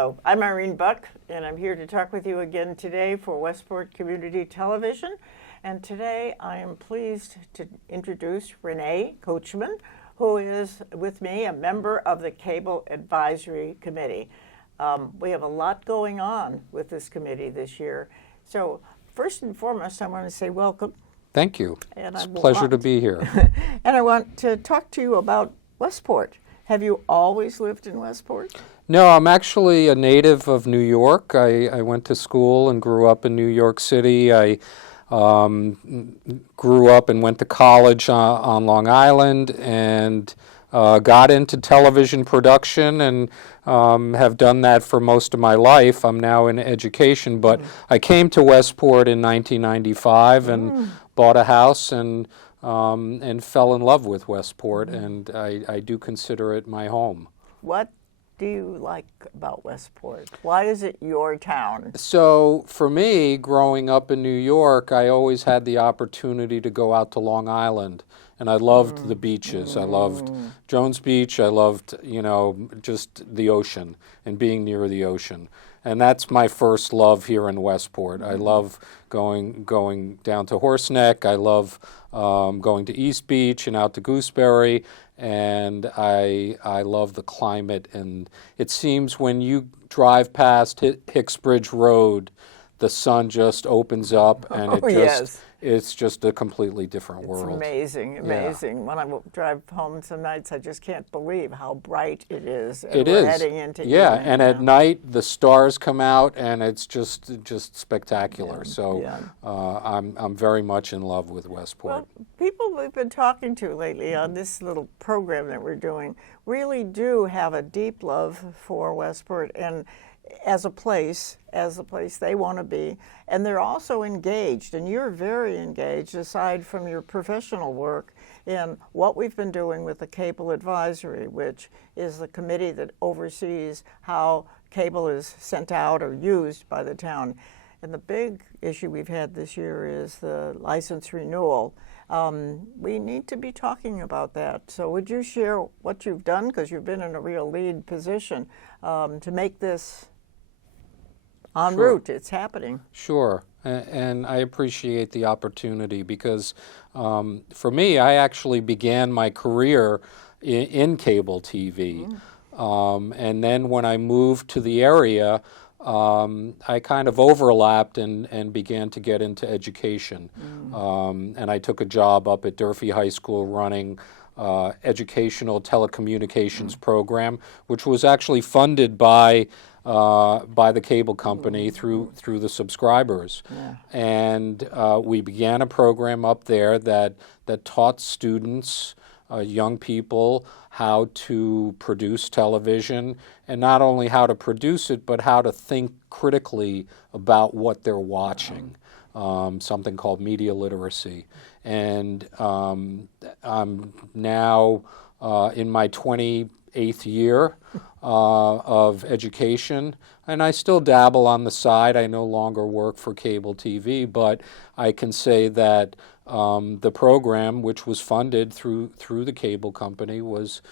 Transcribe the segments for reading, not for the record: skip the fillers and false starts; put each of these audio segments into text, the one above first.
Hello, I'm Irene Buck, and I'm here to talk with you again today for Westport Community Television. And today I am pleased to introduce Rene Kochman, who is with me, a member of the Cable Advisory Committee. We have a lot going on with this committee this year. So first and foremost, I want to say welcome. Thank you. And it's a pleasure to be here. And I want to talk to you about Westport. Have you always lived in Westport? No, I'm actually a native of New York. I went to school and grew up in New York City. I grew up and went to college on Long Island and got into television production and have done that for most of my life. I'm now in education, but I came to Westport in 1995 and bought a house and fell in love with Westport, and I do consider it my home. What do you like about Westport? Why is it your town? So for me, growing up in New York, I always had the opportunity to go out to Long Island, and I loved the beaches. I loved Jones Beach. I loved, just the ocean and being near the ocean. And that's my first love here in Westport. I love going down to Horseneck. I love going to East Beach and out to Gooseberry. And I love the climate. And it seems when you drive past Hicksbridge Road, the sun just opens up, and it's just a completely different world. It's amazing. Yeah. When I drive home some nights, I just can't believe how bright it is. And we're heading into evening, and at night the stars come out, and it's just spectacular. I'm very much in love with Westport. Well, people we've been talking to lately on this little program that we're doing really do have a deep love for Westport and as a place they want to be, and they're also engaged, and you're very engaged aside from your professional work in what we've been doing with the Cable Advisory, which is the committee that oversees how cable is sent out or used by the town. And the big issue we've had this year is the license renewal. We need to be talking about that. So would you share what you've done, because you've been in a real lead position, to make this en route? It's happening. Sure, and I appreciate the opportunity because for me, I actually began my career in cable TV. And then when I moved to the area, I kind of overlapped and began to get into education. And I took a job up at Durfee High School running educational telecommunications program, which was actually funded by the cable company through the subscribers. And we began a program up there that taught students, young people, how to produce television, and not only how to produce it, but how to think critically about what they're watching, something called media literacy. And I'm now in my 28th year of education, and I still dabble on the side. I no longer work for cable TV, but I can say that the program, which was funded through the cable company, was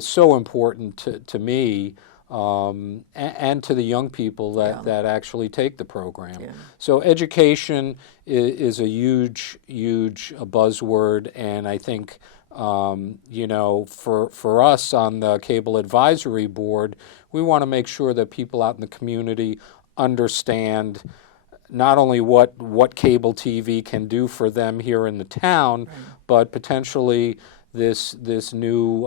so important to me and to the young people that actually take the program. So education is a huge buzzword, and I think for us on the Cable Advisory Board, we want to make sure that people out in the community understand not only what cable TV can do for them here in the town, but potentially this new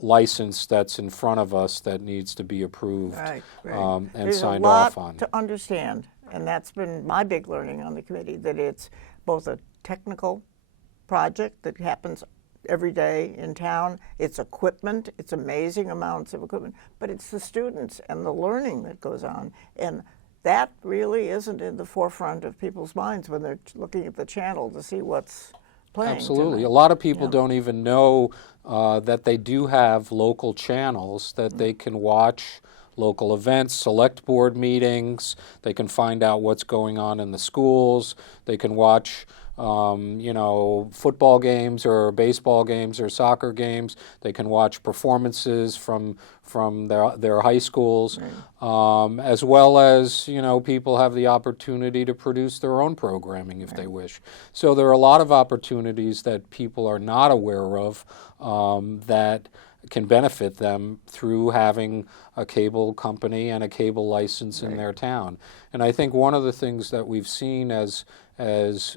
license that's in front of us that needs to be approved and There's signed off on. There's a lot to understand, and that's been my big learning on the committee, that it's both a technical project that happens every day in town. It's equipment, it's amazing amounts of equipment, but it's the students and the learning that goes on. And that really isn't in the forefront of people's minds when they're looking at the channel to see what's playing. Absolutely. Tonight. A lot of people don't even know that they do have local channels that they can watch local events, select board meetings. They can find out what's going on in the schools. They can watch football games or baseball games or soccer games. They can watch performances from their high schools, as well as people have the opportunity to produce their own programming if they wish. So there are a lot of opportunities that people are not aware of that can benefit them through having a cable company and a cable license in their town. And I think one of the things that we've seen as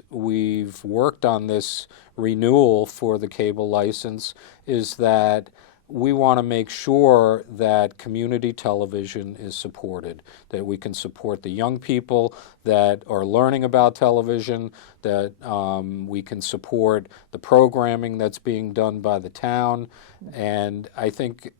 we've worked on this renewal for the cable license is that we want to make sure that community television is supported, that we can support the young people that are learning about television, that we can support the programming that's being done by the town. And I think,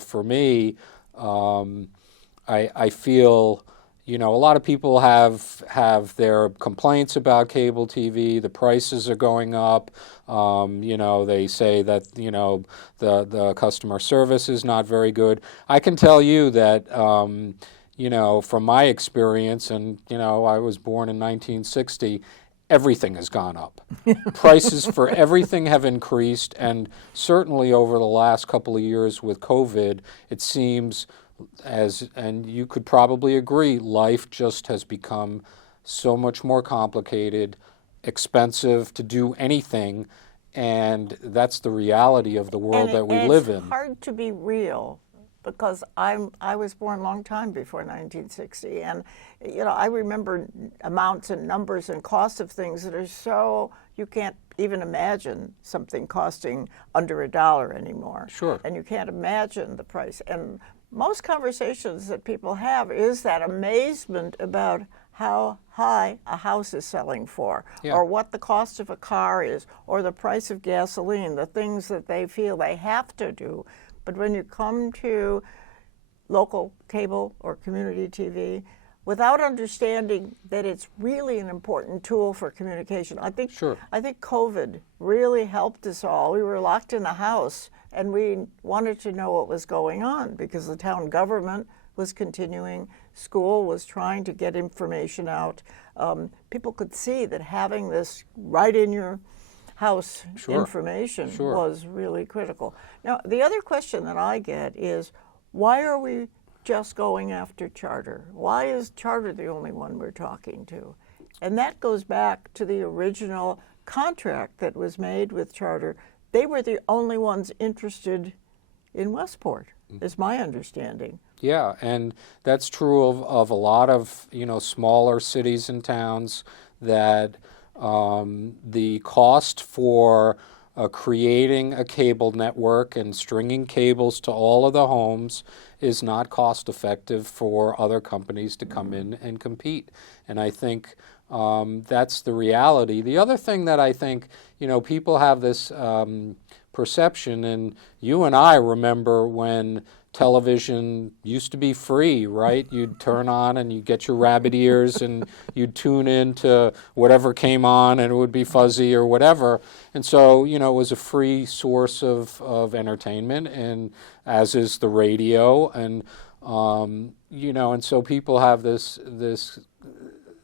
for me, I feel, a lot of people have their complaints about cable TV. The prices are going up. They say that the customer service is not very good. I can tell you that from my experience, and I was born in 1960. Everything has gone up. Prices for everything have increased, and certainly over the last couple of years with COVID, it seems and you could probably agree, life just has become so much more complicated, expensive to do anything, and that's the reality of the world that we live in. It's hard to be real because I was born a long time before 1960, and I remember amounts and numbers and costs of things that are so you can't even imagine something costing under $1 anymore. Sure. And you can't imagine the price. And most conversations that people have is that amazement about how high a house is selling for, or what the cost of a car is, or the price of gasoline, the things that they feel they have to do. But when you come to local cable or community TV, without understanding that it's really an important tool for communication, I think COVID really helped us all. We were locked in the house, and we wanted to know what was going on because the town government was continuing, school was trying to get information out. People could see that having this right in your house information was really critical. Now, the other question that I get is, why are we just going after Charter? Why is Charter the only one we're talking to? And that goes back to the original contract that was made with Charter. They were the only ones interested in Westport, is my understanding. Yeah, and that's true of a lot of smaller cities and towns, that the cost for creating a cable network and stringing cables to all of the homes is not cost effective for other companies to come in and compete. And I think that's the reality. The other thing that I think, people have this perception, and you and I remember when television used to be free, right? You'd turn on and you'd get your rabbit ears and you'd tune in to whatever came on, and it would be fuzzy or whatever. And so, it was a free source of entertainment, and as is the radio. And, and so people have this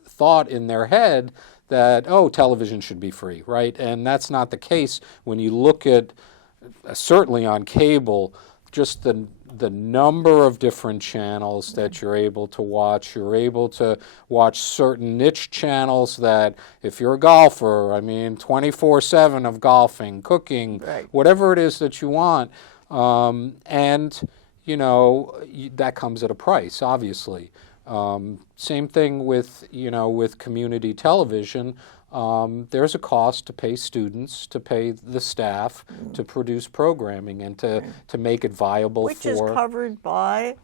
thought in their head that, television should be free, right? And that's not the case when you look at, certainly on cable, just the number of different channels that you're able to watch. You're able to watch certain niche channels that, if you're a golfer, 24/7 of golfing, cooking, whatever it is that you want. And, that comes at a price, obviously. Same thing with community television. There's a cost to pay students, to pay the staff, to produce programming, and to make it viable. Which is covered by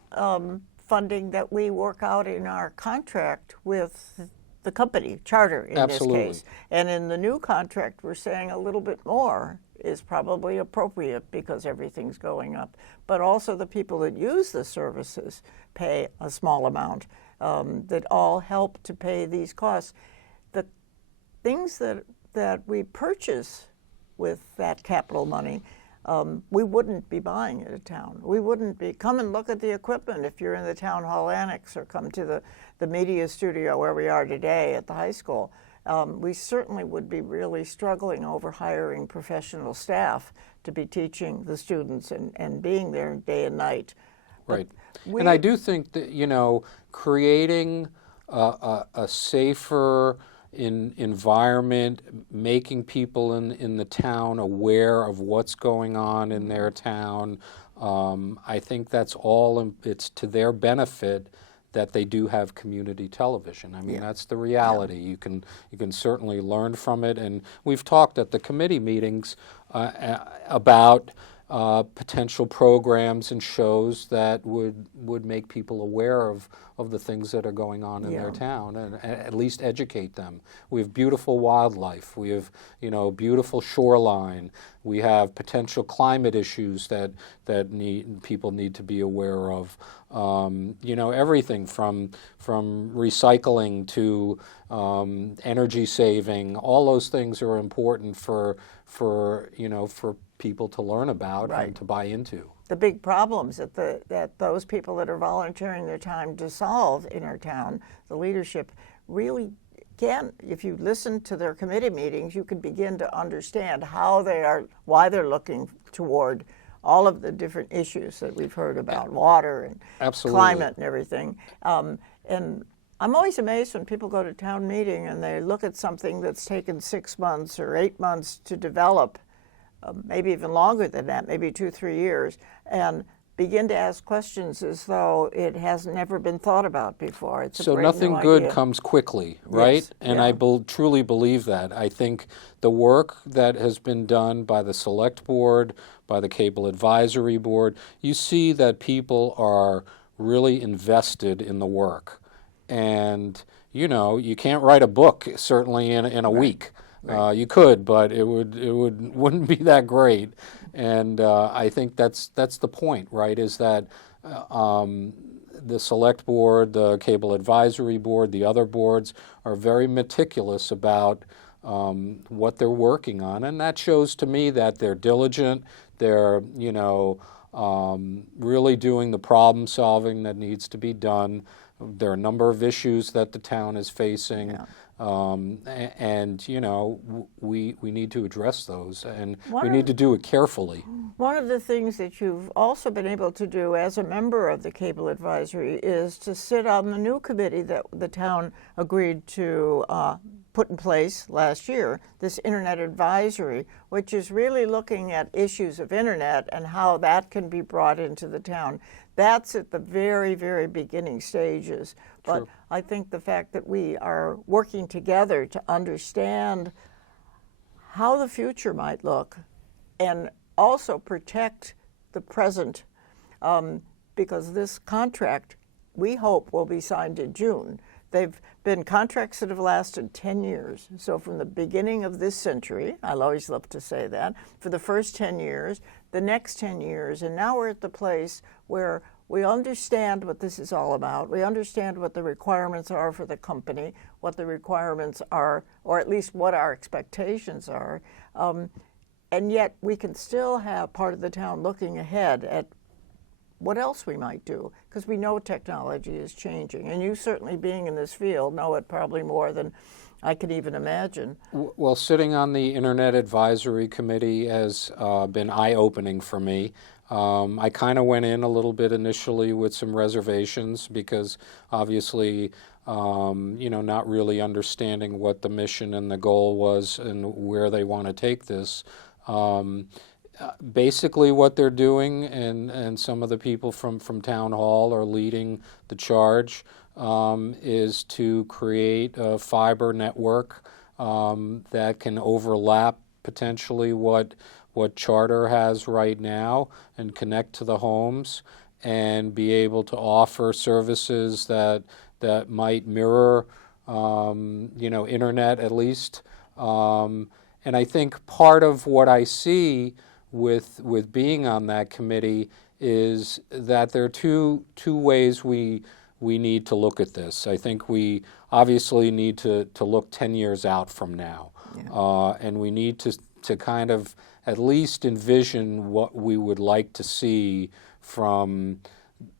funding that we work out in our contract with the company, Charter in this case. And in the new contract, we're saying a little bit more is probably appropriate because everything's going up. But also the people that use the services pay a small amount that all help to pay these costs. The things that we purchase with that capital money, we wouldn't be buying at a town. We wouldn't be, come and look at the equipment if you're in the town hall annex, or come to the media studio where we are today at the high school. we certainly would be really struggling over hiring professional staff to be teaching the students and being there day and night. Right. And I do think that, creating a safer environment, making people in the town aware of what's going on in their town, I think that's all, it's to their benefit that they do have community television. I mean, that's the reality. You can certainly learn from it, and we've talked at the committee meetings about potential programs and shows that would make people aware of the things that are going on in their town, and at least educate them. We have beautiful wildlife. We have beautiful shoreline. We have potential climate issues that people need to be aware of. Everything from recycling to energy saving. All those things are important for people to learn about and to buy into. The big problems that those people that are volunteering their time to solve in our town, the leadership really can, if you listen to their committee meetings, you can begin to understand why they're looking toward all of the different issues that we've heard about, water and climate and everything. And I'm always amazed when people go to town meeting and they look at something that's taken 6 months or 8 months to develop, maybe even longer than that, maybe 2-3 years, and begin to ask questions as though it has never been thought about before. It's so nothing good comes quickly, right? Yes, and I truly believe that. I think the work that has been done by the Select Board, by the Cable Advisory Board, you see that people are really invested in the work. And, you can't write a book, certainly in a week. You could, but it wouldn't be that great. And I think that's the point, right? Is that the Select Board, the Cable Advisory Board, the other boards are very meticulous about what they're working on, and that shows to me that they're diligent. They're really doing the problem solving that needs to be done. There are a number of issues that the town is facing. And we need to address those, and we need to do it carefully. One of the things that you've also been able to do as a member of the Cable Advisory is to sit on the new committee that the town agreed to put in place last year, this Internet Advisory, which is really looking at issues of Internet and how that can be brought into the town. That's at the very, very beginning stages. But True. I think the fact that we are working together to understand how the future might look and also protect the present, because this contract, we hope, will be signed in June. They've been contracts that have lasted 10 years. So from the beginning of this century, I always love to say that, for the first 10 years, the next 10 years, and now we're at the place where we understand what this is all about. We understand what the requirements are for the company, what the requirements are, or at least what our expectations are. And yet we can still have part of the town looking ahead at what else we might do, because we know technology is changing. And you certainly, being in this field, know it probably more than I can even imagine. Well, sitting on the Internet Advisory Committee has been eye-opening for me. I kind of went in a little bit initially with some reservations because obviously, not really understanding what the mission and the goal was and where they want to take this. Basically what they're doing, and some of the people from Town Hall are leading the charge, is to create a fiber network that can overlap potentially what Charter has right now and connect to the homes and be able to offer services that might mirror internet at least. And I think part of what I see with being on that committee is that there are two ways we need to look at this. I think we obviously need to look 10 years out from now, and we need to kind of at least envision what we would like to see from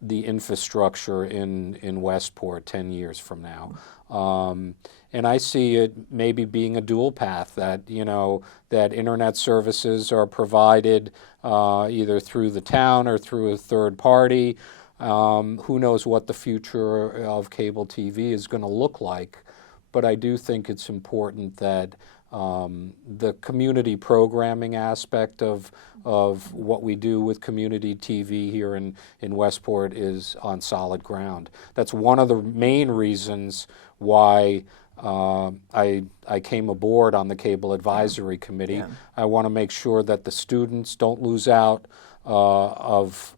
the infrastructure in Westport 10 years from now. And I see it maybe being a dual path, that, that internet services are provided either through the town or through a third party. Who knows what the future of cable TV is going to look like, but I do think it's important that the community programming aspect of what we do with community TV here in Westport is on solid ground. That's one of the main reasons why I came aboard on the Cable Advisory Committee. Yeah. I want to make sure that the students don't lose out of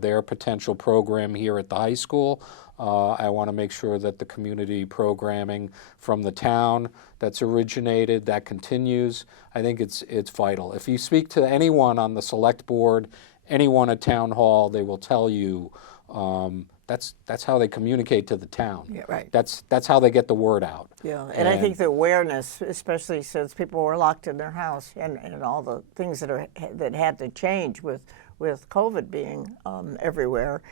their potential program here at the high school. I want to make sure that the community programming from the town that's originated, that continues. I think it's vital. If you speak to anyone on the select board, anyone at town hall, they will tell you that's how they communicate to the town. Yeah, right. That's how they get the word out. Yeah, and I think the awareness, especially since people were locked in their house and all the things that had to change with COVID being everywhere,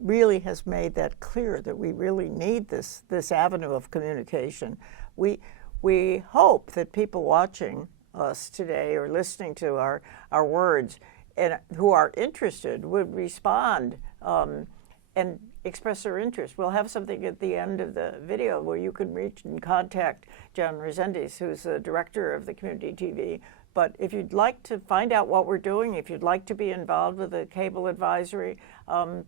really has made that clear that we really need this avenue of communication. We hope that people watching us today or listening to our words and who are interested would respond and express their interest. We'll have something at the end of the video where you can reach and contact John Resendiz, who's the director of the community TV. But if you'd like to find out what we're doing, if you'd like to be involved with the Cable Advisory,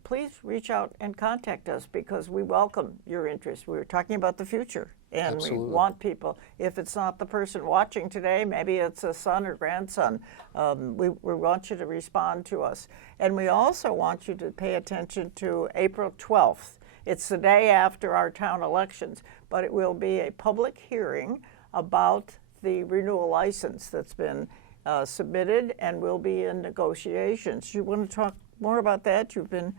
please reach out and contact us, because we welcome your interest. We're talking about the future, and Absolutely. We want people, if it's not the person watching today, maybe it's a son or grandson, we want you to respond to us. And we also want you to pay attention to April 12th. It's the day after our town elections, but it will be a public hearing about the renewal license that's been submitted and will be in negotiations. You want to talk more about that? You've been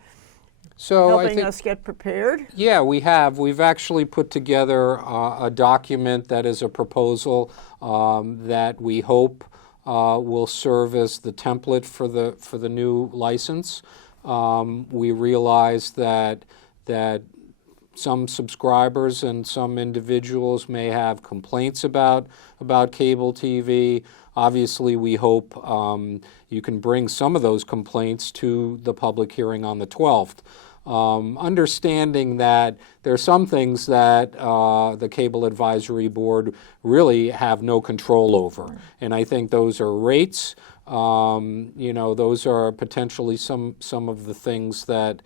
helping us get prepared. Yeah, we have. We've actually put together a document that is a proposal that we hope will serve as the template for the new license. We realize that some subscribers and some individuals may have complaints about cable TV. Obviously, we hope you can bring some of those complaints to the public hearing on the 12th. Understanding that there are some things that the Cable Advisory Board really have no control over. And I think those are rates. Those are potentially some of the things that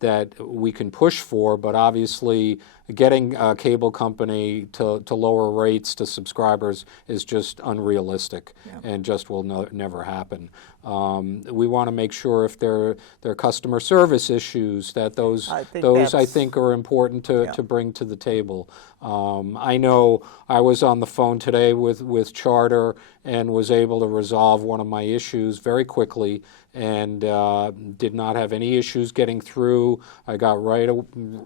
that we can push for, but obviously getting a cable company to lower rates to subscribers is just unrealistic. Yeah. And just will never happen. We want to make sure if there are customer service issues, that those I think are important to bring to the table. I know I was on the phone today with Charter and was able to resolve one of my issues very quickly, and did not have any issues getting through. I got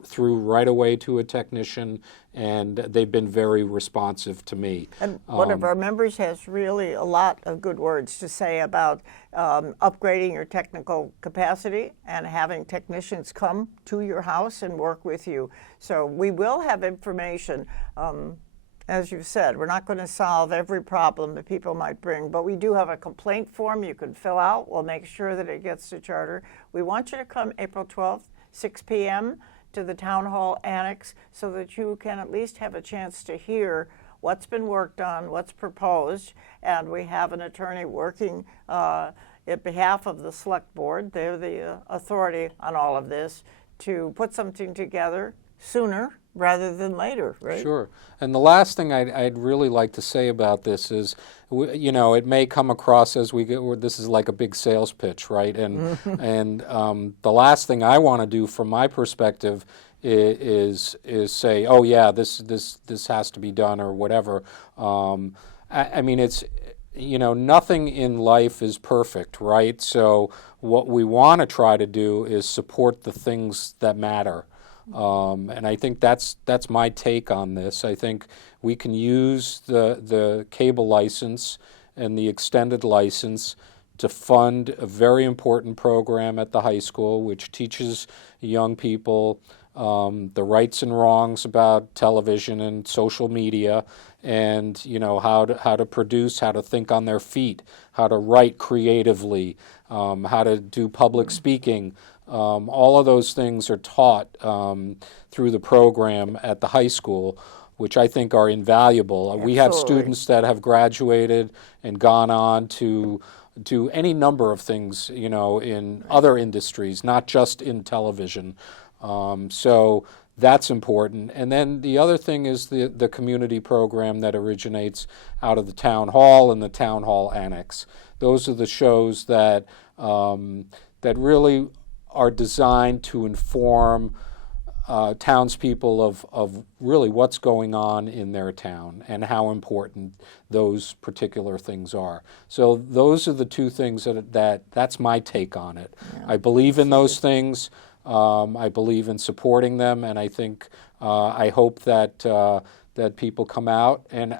through right away to a technician, and they've been very responsive to me. And one of our members has really a lot of good words to say about upgrading your technical capacity and having technicians come to your house and work with you. So we will have information. As you've said, we're not going to solve every problem that people might bring, but we do have a complaint form you can fill out. We'll make sure that it gets to Charter. We want you to come April 12th, 6 p.m. to the Town Hall Annex, so that you can at least have a chance to hear what's been worked on, what's proposed, and we have an attorney working on behalf of the Select Board. They're the authority on all of this, to put something together sooner rather than later, right? Sure. And the last thing I'd really like to say about this is, it may come across as this is like a big sales pitch, right? And and the last thing I want to do from my perspective is say, oh yeah, this has to be done or whatever. I mean, it's nothing in life is perfect, right? So what we want to try to do is support the things that matter. And I think that's my take on this. I think we can use the cable license and the extended license to fund a very important program at the high school, which teaches young people the rights and wrongs about television and social media, and how to produce, how to think on their feet, how to write creatively, how to do public speaking. All of those things are taught through the program at the high school, which I think are invaluable. Absolutely. We have students that have graduated and gone on to do any number of things, in other industries, not just in television. So that's important. And then the other thing is the community program that originates out of the town hall and the town hall annex. Those are the shows that that really are designed to inform townspeople of really what's going on in their town and how important those particular things are. So those are the two things that's my take on it. Yeah. I believe in those things. I believe in supporting them, and I think I hope that that people come out. And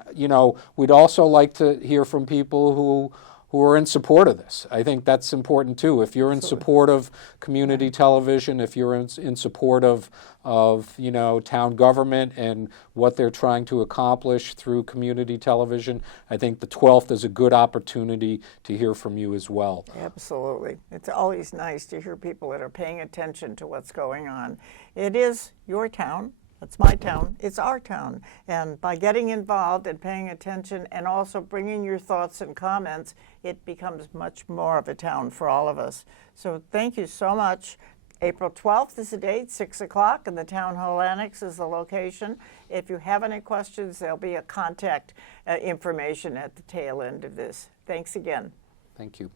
we'd also like to hear from people who are in support of this. I think that's important too. If you're in support of community television, if you're in support of town government and what they're trying to accomplish through community television, I think the 12th is a good opportunity to hear from you as well. Absolutely. It's always nice to hear people that are paying attention to what's going on. It is your town. It's my town. It's our town. And by getting involved and paying attention and also bringing your thoughts and comments, it becomes much more of a town for all of us. So thank you so much. April 12th is the date, 6 o'clock, and the Town Hall Annex is the location. If you have any questions, there'll be a contact information at the tail end of this. Thanks again. Thank you.